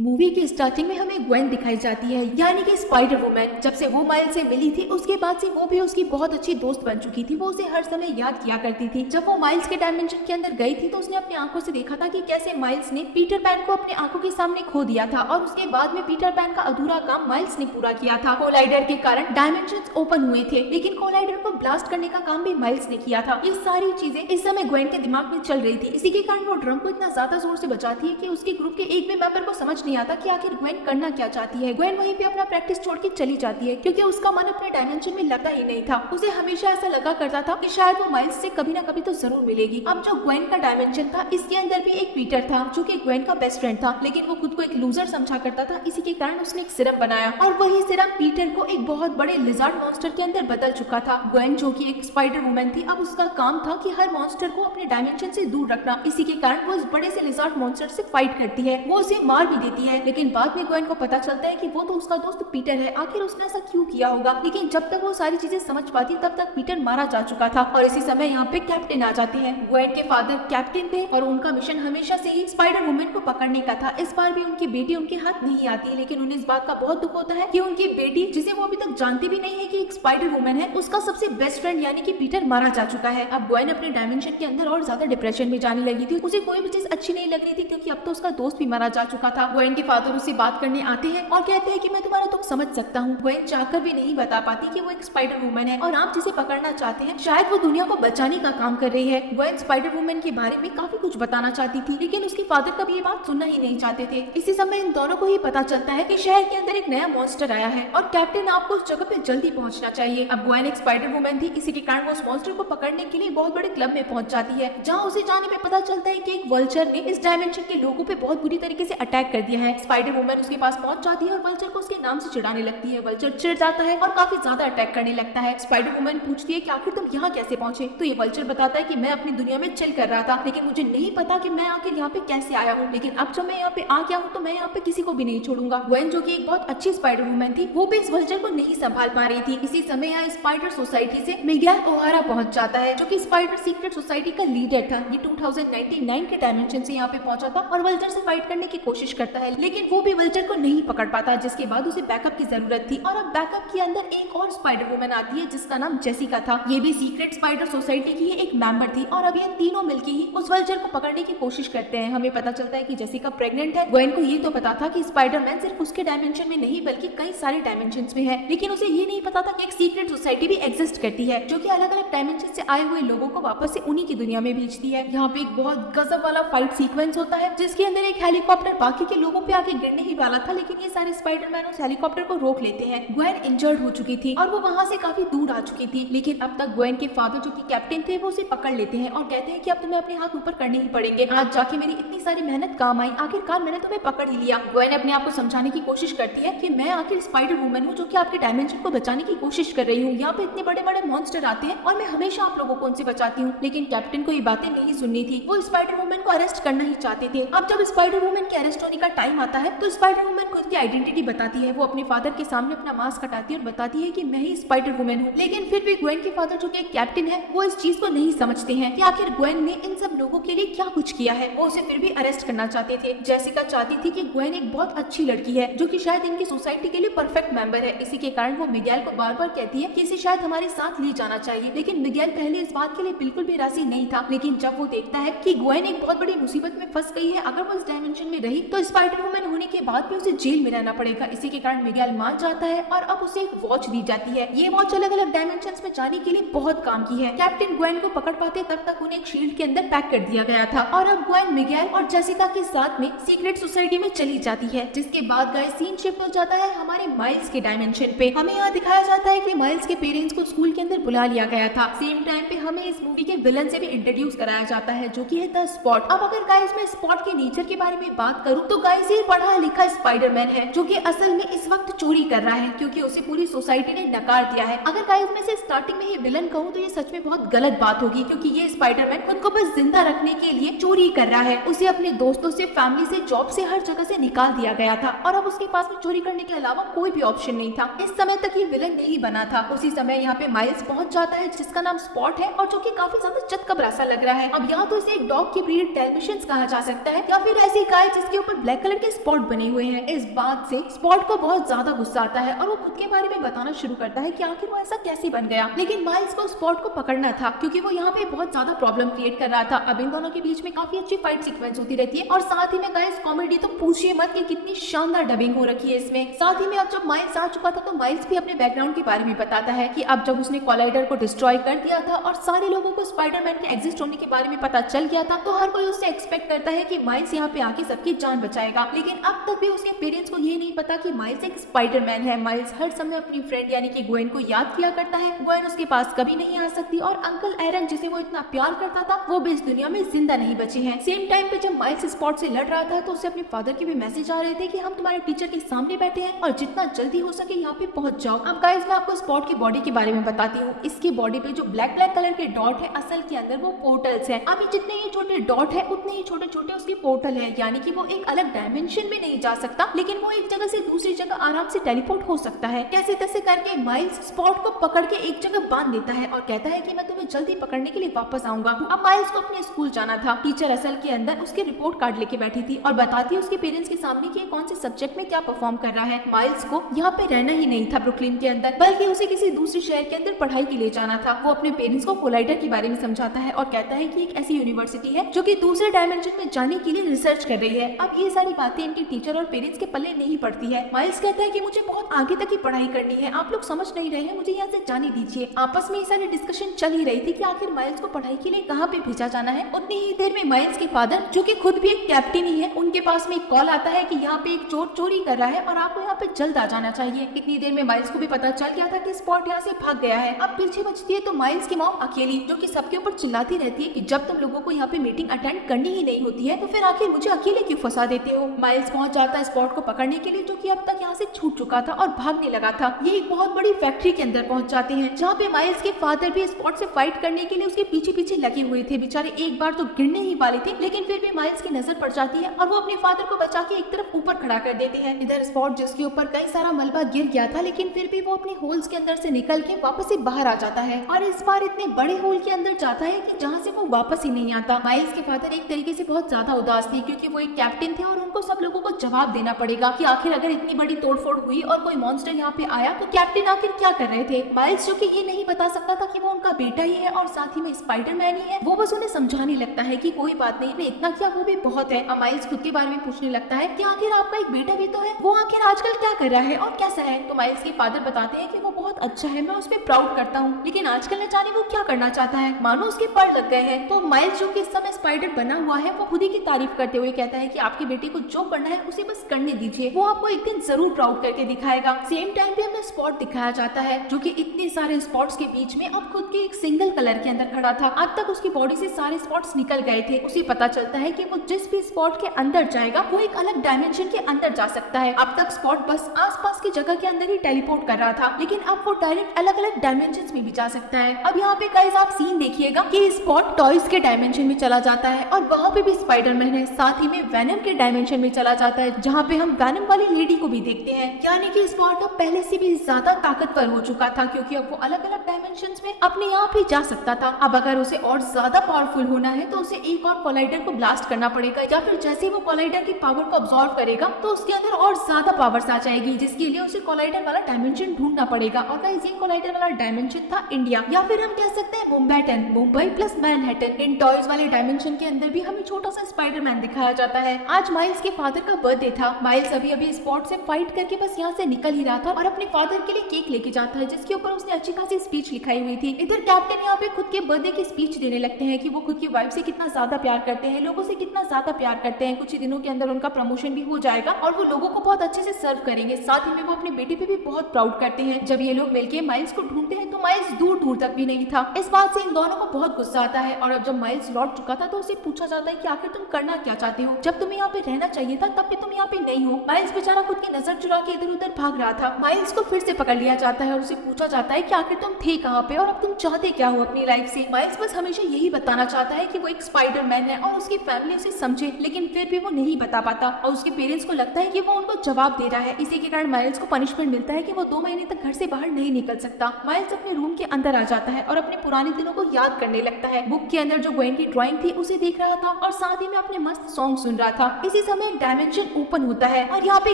Movie की starting में हमें ग्वेन दिखाई जाती है, यानी कि स्पाइडर वुमन। जब से वो माइल्स से मिली थी उसके बाद से वो भी उसकी बहुत अच्छी दोस्त बन चुकी थी। वो उसे हर समय याद किया करती थी। जब वो माइल्स के डायमेंशन के अंदर गई थी तो उसने अपनी आंखों से देखा था कि कैसे माइल्स ने पीटर पैन को अपनी आंखों के सामने खो दिया था, और उसके बाद में पीटर पैन का अधूरा काम माइल्स ने पूरा किया था। कोलाइडर के कारण डायमेंशन ओपन हुए थे, लेकिन कोलाइडर को ब्लास्ट करने का काम भी माइल्स ने किया था। ये सारी चीजें इस समय ग्वेन के दिमाग में चल रही थी। इसी के कारण वो ड्रम को इतना ज्यादा जोर से बजाती है कि उसके ग्रुप के एक भी मेंबर को समझ नहीं आता कि आखिर ग्वेन करना क्या चाहती है। ग्वेन वहीं पे अपना प्रैक्टिस छोड़ के चली जाती है, क्योंकि उसका मन अपने डायमेंशन में लगता ही नहीं था। उसे हमेशा ऐसा लगा करता था कि शायद वो माइल्स से कभी ना कभी तो जरूर मिलेगी। अब जो ग्वेन का डायमेंशन था, इसके अंदर भी एक पीटर था जो कि ग्वेन का बेस्ट फ्रेंड था, लेकिन वो खुद को एक लूजर समझा करता था। इसी के कारण उसने एक सिरम बनाया, और वही सिरम पीटर को एक बहुत बड़े लिजार्ड मॉन्स्टर के अंदर बदल चुका था। ग्वेन जो कि एक स्पाइडर वुमन थी, अब उसका काम था कि हर मॉन्स्टर को अपने डायमेंशन से दूर रखना। इसी के कारण वो उस बड़े से लिजार्ड मॉन्स्टर से फाइट करती है। वो उसे मार भी देती है, लेकिन बाद में ग्वेन को पता चलता है कि वो तो उसका दोस्त पीटर है। आखिर उसने ऐसा क्यों किया होगा? लेकिन जब तक वो सारी चीजें समझ पाती तब तक पीटर मारा जा चुका था। और इसी समय यहाँ पे कैप्टन आ जाते हैं। ग्वेन के फादर कैप्टन थे और उनका मिशन हमेशा से ही स्पाइडर वुमन को पकड़ने का था। इस बार भी उनकी बेटी उनके हाथ नहीं आती, लेकिन उन्हें इस बात का बहुत दुख होता है कि उनकी बेटी, जिसे वो अभी तक जानती भी नहीं है कि एक स्पाइडर वुमन है, उसका सबसे बेस्ट फ्रेंड यानी कि पीटर मारा जा चुका है। अब ग्वेन अपने डायमेंशन के अंदर और ज्यादा डिप्रेशन में जाने लगी थी। उसे कोई भी चीज अच्छी नहीं लग रही थी, क्योंकि अब तो उसका दोस्त भी मारा जा चुका था। ग्वेन के फादर उससे बात करने आते हैं और कहते हैं कि मैं तुम्हारा दुख समझ सकता हूँ। ग्वेन चाहकर भी नहीं बता पाती कि वो एक स्पाइडर वुमन है, और आप जिसे पकड़ना चाहते हैं शायद वो दुनिया को बचाने का काम कर रही है। ग्वेन स्पाइडर वुमन के बारे में काफी कुछ बताना चाहती थी, लेकिन उसके फादर कभी ये बात सुनना ही नहीं चाहते थे। इसी समय इन दोनों को ही पता चलता है कि शहर के अंदर एक नया मॉन्स्टर आया है, और कैप्टन आपको उस जगह पे जल्दी पहुंचना चाहिए। अब ग्वेन एक स्पाइडर वुमन थी, इसी के कारण वो उस मॉन्स्टर को पकड़ने के लिए बहुत बड़े क्लब में पहुंच जाती है, जहाँ उसे जाने में पता चलता है कि एक वल्चर ने इस डायमेंशन के लोगों पे बहुत बुरी तरीके से अटैक कर दिया है। स्पाइडर वुमन उसके पास पहुंच जाती है और वल्चर को उसके नाम से चिढ़ाने लगती है। वल्चर चिढ़ जाता है और काफी ज्यादा अटैक करने लगता है। स्पाइडर वुमन पूछती है कि आखिर तुम यहाँ कैसे पहुंचे? तो ये वल्चर बताता है कि मैं अपनी दुनिया में चिल कर रहा था, लेकिन मुझे नहीं पता कि मैं आखिर यहाँ पे कैसे आया हूँ। लेकिन अब जब मैं यहाँ पे आ गया हूँ तो मैं यहाँ पे किसी को भी नहीं छोड़ूंगा। ग्वेन जो कि एक बहुत अच्छी स्पाइडर वुमन थी, वो भी इस वल्चर को नहीं संभाल पा रही थी। इसी समय यहाँ स्पाइडर सोसाइटी से मिगेल ओहारा पहुंच जाता है, जो कि स्पाइडर सीक्रेट सोसाइटी का लीडर था। ये 2099 के डायमेंशन से यहाँ पे पहुंचा था और वल्चर से फाइट करने की कोशिश करता है, लेकिन वो भी वल्चर को नहीं पकड़ पाता, जिसके बाद उसे बैकअप की जरूरत थी। और अब बैकअप के अंदर एक और स्पाइडर वुमन आती है जिसका नाम जेसिका था। ये भी सीक्रेट स्पाइडर सोसाइटी की एक मेंबर थी, और अब ये तीनों मिलकर ही उस वल्चर को पकड़ने की कोशिश करते हैं। हमें पता चलता है कि जेसिका प्रेग्नेंट है। ग्वेन को ये तो पता था कि स्पाइडरमैन सिर्फ उसके डायमेंशन में नहीं बल्कि कई सारे डायमेंशन में है, लेकिन उसे ये नहीं पता था कि एक सीक्रेट सोसाइटी भी एग्जिस्ट करती है, जो कि अलग अलग डायमेंशन से आए हुए लोगों को वापस से उन्हीं की दुनिया में भेजती है। यहाँ पे एक बहुत गजब वाला फाइट सीक्वेंस होता है, जिसके अंदर एक हेलीकॉप्टर बाकी के लोगों पे आके गिरने ही वाला था, लेकिन ये सारे स्पाइडरमैन उस हेलीकॉप्टर को रोक लेते हैं। ग्वेन इंजर्ड हो चुकी थी और वो वहाँ से काफी दूर आ चुकी थी, लेकिन अब तक ग्वेन के फादर जो कि कैप्टन थे वो उसे पकड़ लेते हैं और कहते हैं कि अब तुम्हें अपने हाथ ऊपर करने ही पड़ेंगे। आज जाके मेरी इतनी सारी मेहनत काम आई, आखिरकार मैंने तुम्हें पकड़ ही लिया। ग्वेन अपने आप को समझाने की कोशिश करती है कि मैं आखिर स्पाइडर वुमन हूँ जो कि आपके डायमेंशन को बचाने की कोशिश कर रही हूँ। यहाँ पे इतने बड़े बड़े मॉन्स्टर आते हैं और मैं हमेशा आप लोगों को उनसे बचाती हूँ, लेकिन कैप्टन को ये बातें नहीं सुननी थी। वो स्पाइडर वुमन को अरेस्ट करना ही चाहते थे। अब जब स्पाइडर वुमन के अरेस्ट होने का टाइम आता है तो स्पाइडर वुमन खुद की आइडेंटिटी बताती है। वो अपने फादर के सामने अपना मास्क हटाती है और बताती है कि मैं ही स्पाइडर वुमन हूँ, लेकिन फिर भी ग्वेन के फादर जो कि एक कैप्टन है, वो इस चीज को नहीं समझते हैं कि आखिर ग्वेन ने इन सब लोगों के लिए क्या कुछ किया है। वो उसे फिर भी अरेस्ट करना चाहते थे। जेसिका चाहती थी कि ग्वेन एक बहुत अच्छी लड़की है जो कि शायद इनकी सोसाइटी के लिए परफेक्ट मेंबर है। इसी के कारण वो मिगेल को बार बार कहती है कि इसे शायद हमारे साथ ले जाना चाहिए, लेकिन मिगेल पहले इस बात के लिए बिल्कुल भी राजी नहीं था। लेकिन जब वो देखता है कि ग्वेन एक बहुत बड़ी मुसीबत में फंस गई है, अगर वो इस डायमेंशन में रही तो स्पाइडर वुमन होने के बाद भी उसे जेल में रहना पड़ेगा। इसी के कारण मिगेल मान जाता है और अब उसे एक वॉच दी जाती है। ये वॉच अलग अलग डायमेंशंस में जाने के लिए बहुत काम की है। कैप्टन ग्वेन को पकड़ पाते तब तक उन्हें एक शील्ड के अंदर पैक कर दिया गया था, और अब ग्वेन मिगेल और जेसिका के साथ में सीक्रेट सोसाइटी में चली जाती है। जिसके बाद गाइस सीन शिफ्ट हो जाता है हमारे माइल्स के डायमेंशन पे। हमें यहाँ दिखाया जाता है कि माइल्स के पेरेंट्स को स्कूल के अंदर बुला लिया गया था। सेम टाइम पे हमें इस मूवी के विलन से भी इंट्रोड्यूस कराया जाता है, जो कि है द स्पॉट। अब अगर गाइस मैं स्पॉट के नेचर के बारे में बात करूँ तो गाइस ये पढ़ा लिखा स्पाइडरमैन है, जो कि असल में इस वक्त चोरी कर रहा है, क्योंकि उसे पूरी सोसाइटी ने नकार दिया है। अगर गाइस मैं इसे स्टार्टिंग में ही विलन कहूँ तो ये सच में बहुत गलत बात होगी, क्योंकि ये स्पाइडरमैन खुद को बस जिंदा रखने के लिए चोरी कर रहा है। उसे अपने दोस्तों से, फैमिली से, जॉब से, हर जगह से निकाल दिया गया था, और अब उसके पास में चोरी करने के अलावा कोई भी ऑप्शन नहीं था। इस समय तक ये विलन नहीं बना था। उसी समय यहाँ पे माइल्स पहुंच जाता है जिसका नाम स्पॉट है, और जो कि काफी ज्यादा चतकबरा सा लग रहा है। अब यहाँ तो इसे एक डॉग की ब्रीड डैल्मेशियंस कहा जा सकता है, या फिर ऐसी गाय जिसके ऊपर ब्लैक कलर के स्पॉट बने हुए हैं। इस बात से स्पॉट को बहुत ज्यादा गुस्सा आता है और वो खुद के बारे में बताना शुरू करता है कि आखिर वो ऐसा कैसे बन गया। लेकिन माइल्स को स्पॉट को पकड़ना था क्योंकि वो यहाँ पे बहुत ज्यादा प्रॉब्लम क्रिएट कर रहा था। अब इन दोनों के बीच में काफी अच्छी फाइट सीक्वेंस होती रहती है और साथ ही में गाइस कॉमेडी तो पूछिए मत कि कितनी शानदार डबिंग हो रखी है इसमें। साथ ही में अब जब माइल्स आ चुका था तो माइल्स भी अपने बैकग्राउंड के बारे में बताता है कि अब जब उसने कोलाइडर को डिस्ट्रॉय कर दिया था और सारे लोगों को स्पाइडरमैन के एग्जिस्ट होने के बारे में पता चल गया था तो हर कोई उससे एक्सपेक्ट करता है कि माइल्स यहाँ पे आके सबकी जान बचाएगा। लेकिन अब तक भी उसके पेरेंट्स को ये नहीं पता कि माइल्स एक स्पाइडरमैन है। माइल्स हर समय अपनी फ्रेंड यानी कि ग्वेन को याद किया करता है। ग्वेन उसके पास कभी नहीं आ सकती और अंकल एरन जिसे वो इतना प्यार करता था वो भी इस दुनिया में जिंदा नहीं बचे हैं। सेम टाइम पे जब माइल्स स्पॉट से लड़ रहा था तो उसे अपने फादर के भी मैसेज आ रहे थे कि हम तुम्हारे टीचर के सामने बैठे हैं और जितना जल्दी हो सके यहाँ पे पहुंच जाओ। अब गाइस मैं आपको स्पॉट की बॉडी के बारे में बताती हूँ। इसकी बॉडी पे जो ब्लैक ब्लैक कलर के डॉट है असल के अंदर वो पोर्टल्स है। अभी जितने ही छोटे डॉट है उतने ही छोटे छोटे उसके पोर्टल है, यानी कि वो एक अलग डायमेंशन में नहीं जा सकता लेकिन वो एक जगह से दूसरी जगह आराम से टेलीपोर्ट हो सकता है। कैसे तैसे करके माइल्स स्पॉट को पकड़ के एक जगह बांध देता है और कहता है कि मैं तुम्हें जल्दी पकड़ने के लिए वापस आऊंगा। अब माइल्स को अपने स्कूल जाना था। टीचर असल के अंदर उसके रिपोर्ट कार्ड लेके बैठी थी और बताती है उसके पेरेंट्स के सामने कि कौन से सब्जेक्ट में क्या परफॉर्म कर रहा है। माइल्स को यहाँ पे रहना ही नहीं था ब्रुकलिन के अंदर, बल्कि उसे किसी दूसरे शहर के अंदर पढ़ाई के लिए जाना था। वो अपने पेरेंट्स को कोलाइडर के बारे में समझाता है और कहता है कि एक ऐसी यूनिवर्सिटी है जो कि दूसरे डायमेंशन में जाने के लिए रिसर्च कर रही है। अब ये सारी बातें इनके टीचर और पेरेंट्स के पल्ले नहीं पड़ती है। माइल्स कहता है कि मुझे बहुत आगे तक की पढ़ाई करनी है, आप लोग समझ नहीं रहे हैं, मुझे यहाँ से जाने दीजिए। आपस में ये सारी डिस्कशन चल ही रही थी कि आखिर माइल्स को पढ़ाई के लिए कहाँ पे भेजा जाना है। उतनी ही देर में माइल्स के फादर जो कि खुद भी एक कैप्टन ही है, उनके पास में एक कॉल आता है कि यहाँ पे एक चोर चोरी कर रहा है और आपको यहाँ पे जल्द आ जाना चाहिए। इतनी देर में माइल्स को भी पता चल गया था कि स्पॉट यहाँ से भाग गया है। अब पीछे बचती है तो माइल्स की मॉम अकेली, जो कि सबके ऊपर चिल्लाती रहती है कि जब तुम लोगों को यहाँ पे मीटिंग अटेंड करनी ही नहीं होती है तो फिर आखिर मुझे अकेले क्यों फंसा देते हो। माइल्स पहुंच जाता है स्पॉट को पकड़ने के लिए जो कि अब तक यहाँ से छूट चुका था और भागने लगा था। ये एक बहुत बड़ी फैक्ट्री के अंदर पहुंच जाते हैं जहाँ पे माइल्स के फादर भी स्पॉट से फाइट करने के लिए उसके पीछे पीछे लगे हुए थे। बेचारे एक बार तो गिरने ही वाले थे लेकिन फिर भी माइल्स की नजर पड़ जाती है और वो अपने फादर को बचा के एक तरफ ऊपर खड़ा कर देते हैं। इधर स्पॉट जिसके ऊपर कई सारा मलबा गिर गया था लेकिन फिर भी वो अपने होल्स के अंदर से निकल के वापस से बाहर आ जाता है और इस बार इतने बड़े होल के अंदर जाता है कि जहाँ से वो वापस ही नहीं आता। माइल्स के फादर एक तरीके से बहुत ज्यादा उदास थे क्योंकि वो एक कैप्टन थे और उनको सब लोगों को जवाब देना पड़ेगा कि आखिर अगर इतनी बड़ी तोड़फोड़ हुई और कोई मॉन्स्टर यहाँ पे आया तो कैप्टन आखिर क्या कर रहे थे। माइल्स जो कि ये नहीं बता सकता था कि वो उनका बेटा ही है और साथ ही में स्पाइडरमैन ही है, वो बस उन्हें समझाने लगता है कि कोई बात नहीं, इतना किया वो भी बहुत है। माइल्स खुद के बारे में पूछने लगता है कि आखिर आपका एक बेटा भी तो है, वो आखिर आजकल क्या कर रहा है और कैसा है। तो माइल्स के फादर बताते हैं कि वो बहुत अच्छा है, मैं उस पर प्राउड करता हूँ, लेकिन आजकल न जाने वो क्या करना चाहता है, मानो उसके पर लग गए हैं। तो माइल्स जो कि इस समय स्पाइडर बना हुआ है वो खुद ही की तारीफ करते हुए कहता है कि आपके बेटे को जो करना है उसे बस करने दीजिए, वो आपको एक दिन जरूर प्राउड करके दिखाएगा। सेम टाइम पे हमें स्पॉट दिखाया जाता है जो कि इतने सारे स्पॉट्स के बीच में अब खुद के एक सिंगल कलर के अंदर खड़ा था। अब तक उसकी बॉडी से सारे स्पॉट्स निकल गए थे। उसे पता चलता है कि वो जिस भी स्पॉट के अंदर जाएगा वो एक अलग डायमेंशन के अंदर जा सकता है। अब तक स्पॉट बस आसपास की जगह के अंदर ही टेलीपोर्ट कर रहा था लेकिन अब वो डायरेक्ट अलग अलग डायमेंशन में भी जा सकता है। अब यहाँ पे गाइस आप सीन देखिएगा कि स्पॉट टॉयज के डायमेंशन में चला जाता है और वहाँ पे भी स्पाइडरमैन है, साथ ही में वेनम के डायमेंशन में चला जाता है जहाँ पे हम वेनम वाली लेडी को भी देखते हैं। यानी कि स्पॉट अब पहले से भी ज्यादा ताकतवर हो चुका था क्योंकि अब वो अलग अलग डायमेंशंस में अपने आप ही जा सकता था। अब अगर उसे और ज्यादा पावरफुल होना है तो उसे एक और कोलाइडर को ब्लास्ट करना पड़ेगा या फिर जैसे वो कोलाइडर की पावर को अब्सॉर्ब करेगा तो उसके अंदर और ज्यादा पावर्स आ जाएगी, जिसके लिए उसे कोलाइडर वाला डायमेंशन ढूंढना पड़ेगा। और गाइस ये कोलाइडर वाला डायमेंशन था इंडिया या फिर हम कह सकते हैं मुंबईटन, मुंबई प्लस मैनहट्टन। इन टॉयज वाले डायमेंशन के अंदर भी हमें छोटा सा स्पाइडरमैन दिखाया जाता है। आज माइल्स के फादर का बर्थडे था। माइल्स अभी अभी स्पॉट से फाइट करके बस यहाँ से निकल ही रहा था और अपने फादर के लिए केक लेके जाता है जिसके ऊपर उसने अच्छी खासी स्पीच लिखाई हुई थी। इधर कैप्टन यहाँ पे खुद के बर्थडे की स्पीच देने लगते हैं कि वो खुद की वाइफ से कितना ज्यादा प्यार करते हैं, लोगों से कितना ज्यादा प्यार करते हैं। कुछ ही दिनों के अंदर उनका प्रमोशन भी हो जाएगा और वो लोगों को बहुत अच्छे से सर्व करेंगे। साथ ही में वो अपने बेटे पे भी बहुत प्राउड करते हैं। जब ये लोग मिलके माइल्स को ढूंढते हैं तो माइल्स दूर दूर तक भी नहीं था। इस बात से इन दोनों को बहुत गुस्सा आता है और अब जब माइल्स लौट चुका था तो उसे पूछा जाता है कि आखिर तुम करना क्या चाहते हो, जब तुम्हें यहाँ पे रहना चाहिए था तब भी तुम यहाँ पे नहीं हो। माइल्स बेचारा खुद की नजर चुरा के इधर उधर भाग रहा था। माइल्स को फिर से पकड़ लिया जाता है और उसे पूछा जाता है कि आखिर तुम थे कहाँ पे और अब तुम चाहते क्या हो अपनी लाइफ से। माइल्स बस हमेशा यही बताना चाहता है कि वो एक स्पाइडरमैन है और उसकी फैमिली उसे समझे, लेकिन फिर भी वो नहीं बता पाता और उसके पेरेंट्स को लगता है कि वो उनको जवाब दे रहा है। इसी के कारण माइल्स को पनिशमेंट मिलता है कि वो 2 महीने तक घर से बाहर नहीं निकल सकता। माइल्स अपने रूम के अंदर आ जाता है और अपने पुराने दिनों को याद करने लगता है। बुक के अंदर जो ग्वेन की ड्राइंग थी उसे देख रहा था और साथ ही में अपने मस्त सॉन्ग सुन रहा था। इसी समय समय डायमेंशन ओपन होता है और यहाँ पे